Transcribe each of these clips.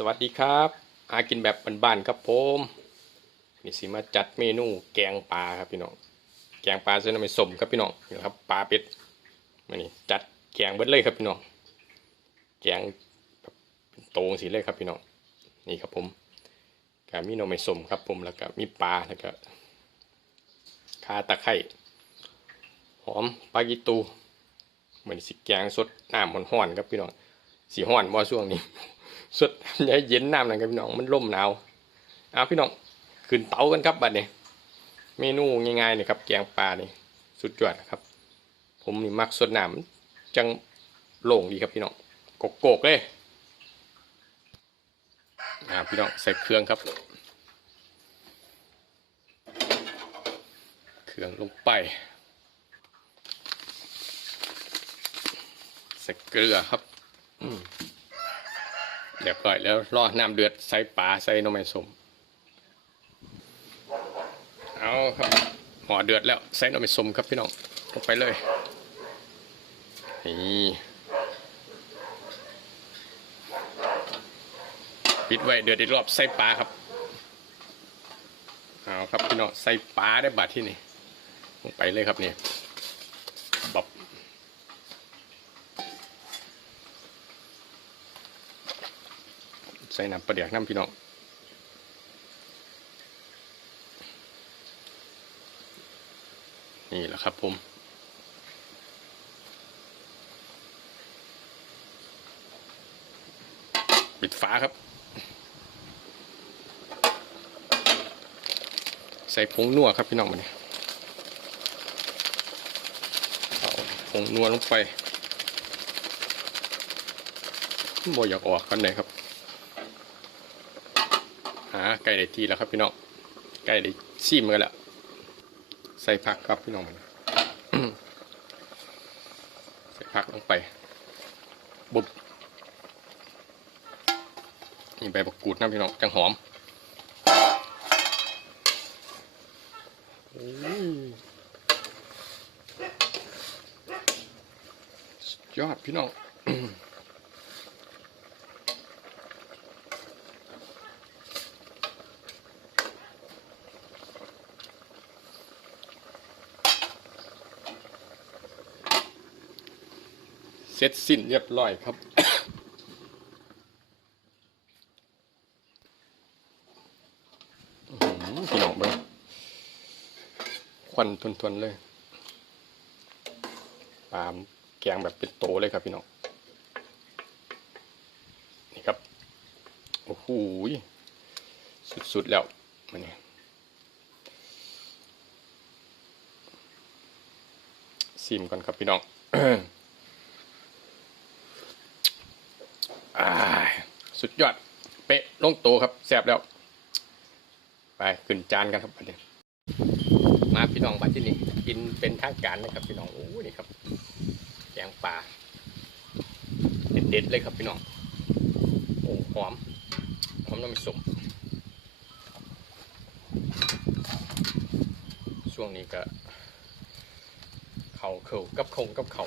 สวัสดีครับ หากินแบบบ้านๆครับผมนี่สิมาจัดเมนูแกงปลาครับพี่น้องแกงปลาเส้นน้ำมันสมครับพี่น้องนี่ครับปลาเป็ดมานี่จัดแกงเบิดเลยครับพี่น้องแกงแบบเป็นโตงสีเลยครับพี่น้องนี่ครับผมก็มีน่อไม้สมครับผมแล้วก็มีปลาแล้วก็ข่าตะไคร้หอมปลากีตูเหมือนสิแกงสดน้ำห้อนๆครับพี่น้องสีห้อนว่าช่วงนี้ สุดอย่เย็นน้ำหน่อยครับพี่น้องมันร่มหนาวเอาพี่น้องขึ้นเตากันครับบัดนี้เมนูง่ายๆนี่ครับแกงปลานี่สุดยอดครับ ผมนี่มักสดน้ำจังโล่งดีครับพี่น้องโกกๆเลยอ่าพี่น้องใส่เครื่องครับ เครื่องลงไปใส่เกลือครับอื เรียบร้อยแล้วรอน้ำเดือดใส่ปลาใส่นมไม้สมเอาครับหอเดือดแล้วใส่นมไม้สมครับพี่น้องลงไปเลยนี่ปิดไว้เดือดอีกรอบใส่ปลาครับเอาครับพี่น้องใส่ปลาได้บาดที่นี่ลงไปเลยครับนี่บับ ใส่น้ำปลาเดียกน้ำพี่น้องนี่แหละครับผมปิดฝาครับ ใส่ผงนัวครับพี่น้องมาเนี่ยผงนัวลงไปบ่อยากออกกันเลยครับาไก่ได้ทีแล้วครับพี่น้องไก่ได้ซีมกันแล้วใส่ผักครับพี่น้องใส่ผักลงไป บุบนี่ใบบักกูดนะพี่น้องจังหอมอสุดยอดพี่น้อง เสร็จสิ้นเรียบร้อยครับอื้อหือพี่น้องเบิ้งควันทวนๆเลยปลาแกงแบบเป็นโตเลยครับพี่น้อง นี่ครับ โอ้โหสุดๆแล้วมันนี่ซิมก่อนครับพี่น้อง อ่า สุดยอด เป๊ะลงโตครับแซ่บแล้ว ไปขึ้นจานกันครับประเดี๋ยวมาพี่น้องบัดที่นี่กินเป็นทางการนะครับพี่น้องโอ้นี่ครับแกงปลาเด็ดๆเลยครับพี่น้องโอ้หอมหอมน้ำมันสมช่วงนี้ก็ เขาเข่ากับคงกับเขา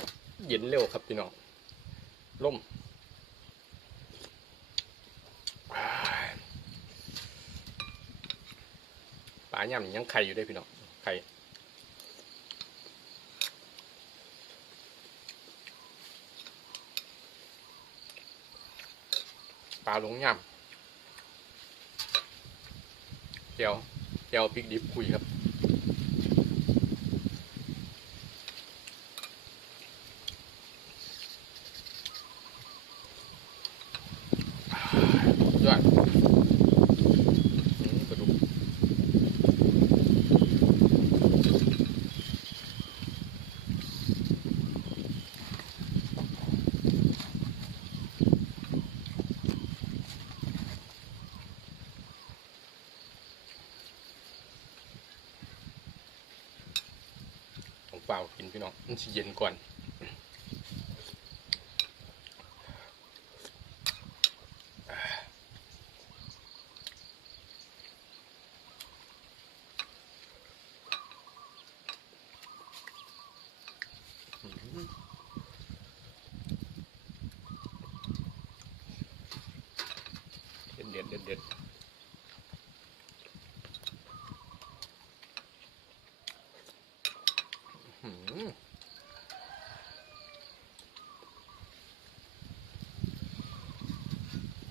เย็นเร็วครับพี่น้องล่มาย่ำนี่ยังไข่อยู่ได้พี่น้องไข่ปลาหลงย่ำเจียวเจียวพริกดิบคุยครับ ยอดอืมกระดูก ของ เปล่ากินพี่น้องมันสิเย็นก่อน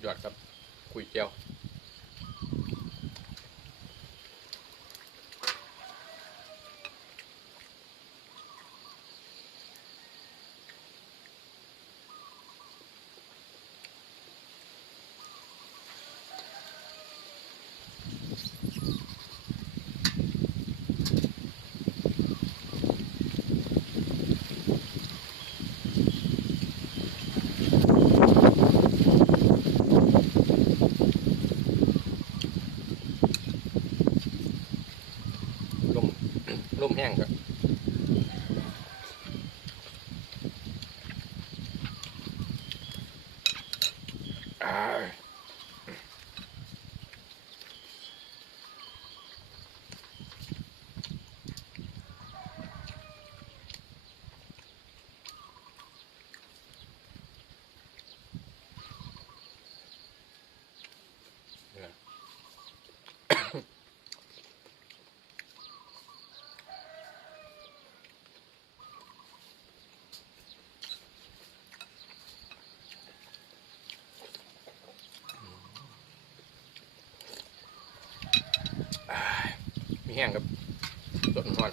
ยอดครับ คุยเจียว ลม ลมแห้งครับอ่าเนี่ย มีแห้งครับสดหอน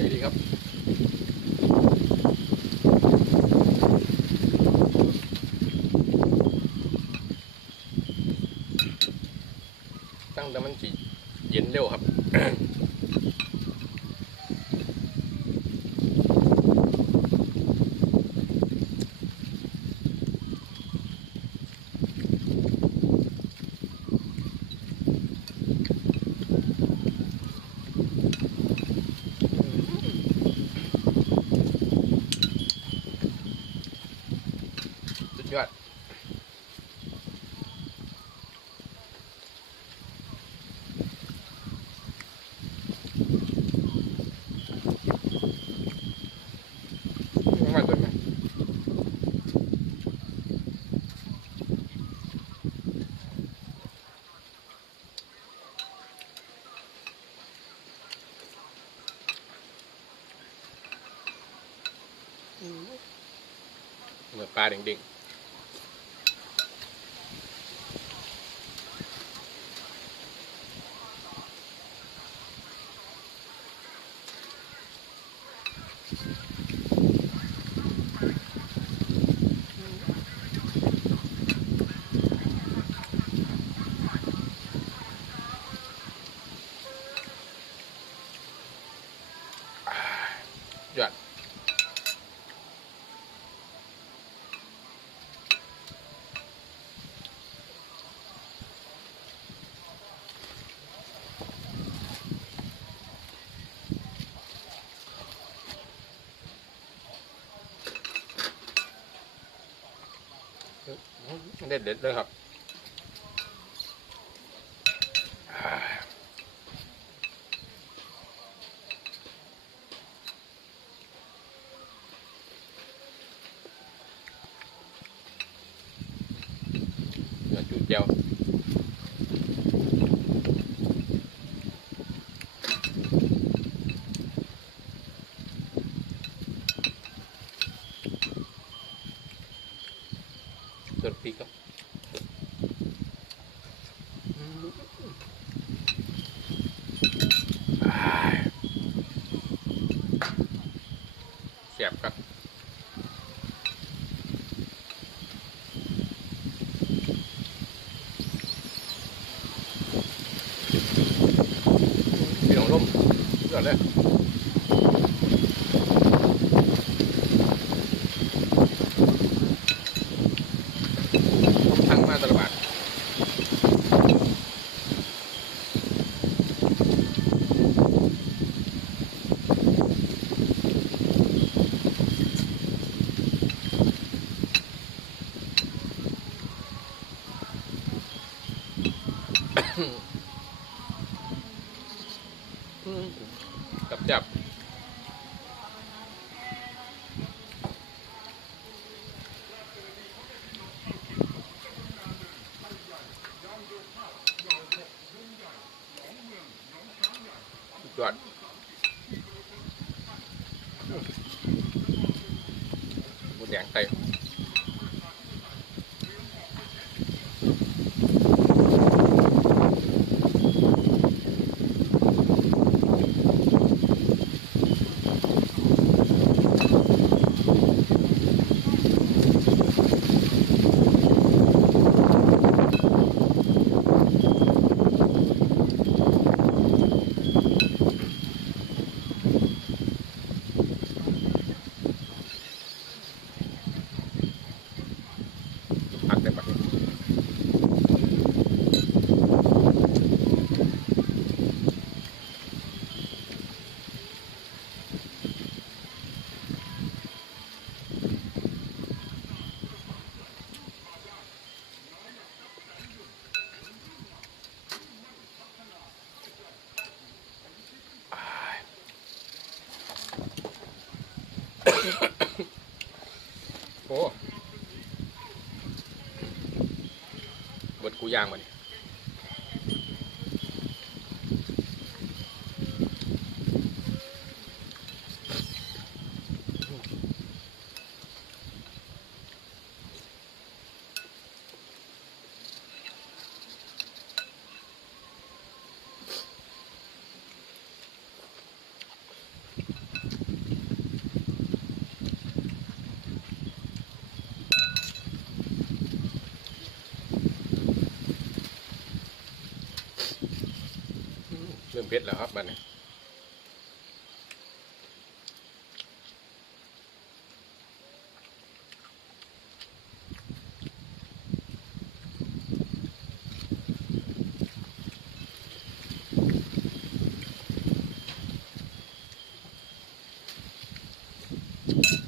สวัสดีครับตั้งแต่มันจีเย็นเร็วครับ สุดยอดมาตัวไหมเมื่อปลาเด้งๆ เด็ดเด็ดๆเลยครับอ่าเนื้อจูเจียว ส่วนพริกครับอ่าเสียบครับพี่น้องร่มยอดเลย่อนหมูแดงไต โอ้บดกูย่างมาเนี่ย เผ็ดแล้วครับมันยยอดค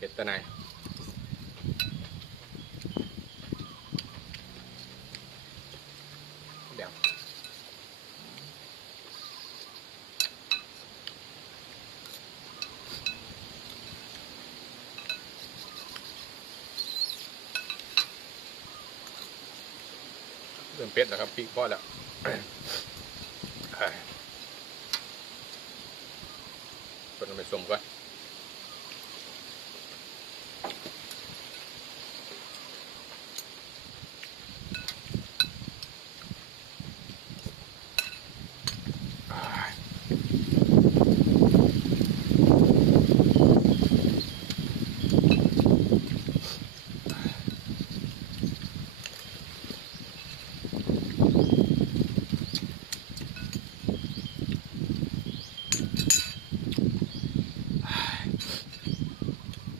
ตะไนเดี๋ยวเริ่มเป็ดแล้วครับพริกพอแล้วคนเอาไปส่งก่อน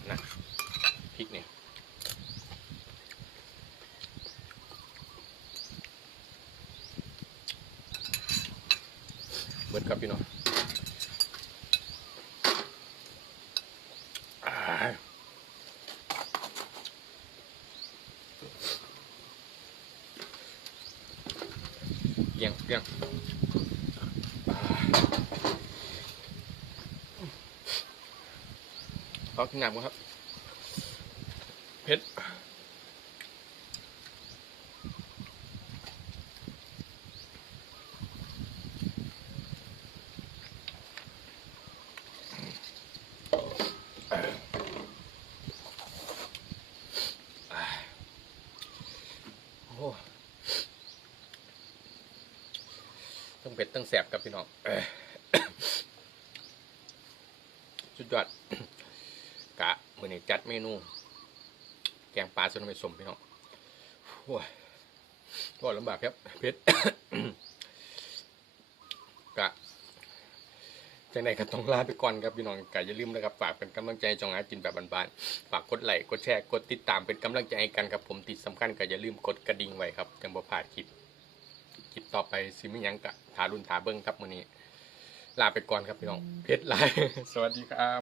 นะพริกเนี่ยเบิดครับพี่น้องอ่า เกี่ยงเกี่ยงอ่าขอขึ้นหนักมั้งครับ เผ็ดโอ้ ทั้ง แสบครับพี่น้องสุดยอดกะมือนี้จัดเมนู แกงปลาส้นไม่สมพี่น้องโอ้ยก็ลำบากครับเพชรกะจังใดก็ต้องลาไปก่อนครับพี่น้องกะอย่าลืมนะครับฝากเป็นกำลังใจจองหากินแบบบานๆฝากกดไลค์กดแชร์กดติดตามเป็นกำลังใจให้กันครับผมติดสำคัญก็อย่าลืมกดกระดิ่งไว้ครับจังบ่พลาดคลิป คลิปต่อไปซิมีหยังกะถารุ่นถาเบิ้งครับมื้อนี้ ลาไปก่อนครับพี่น้องเพชรไลน์สวัสดีครับ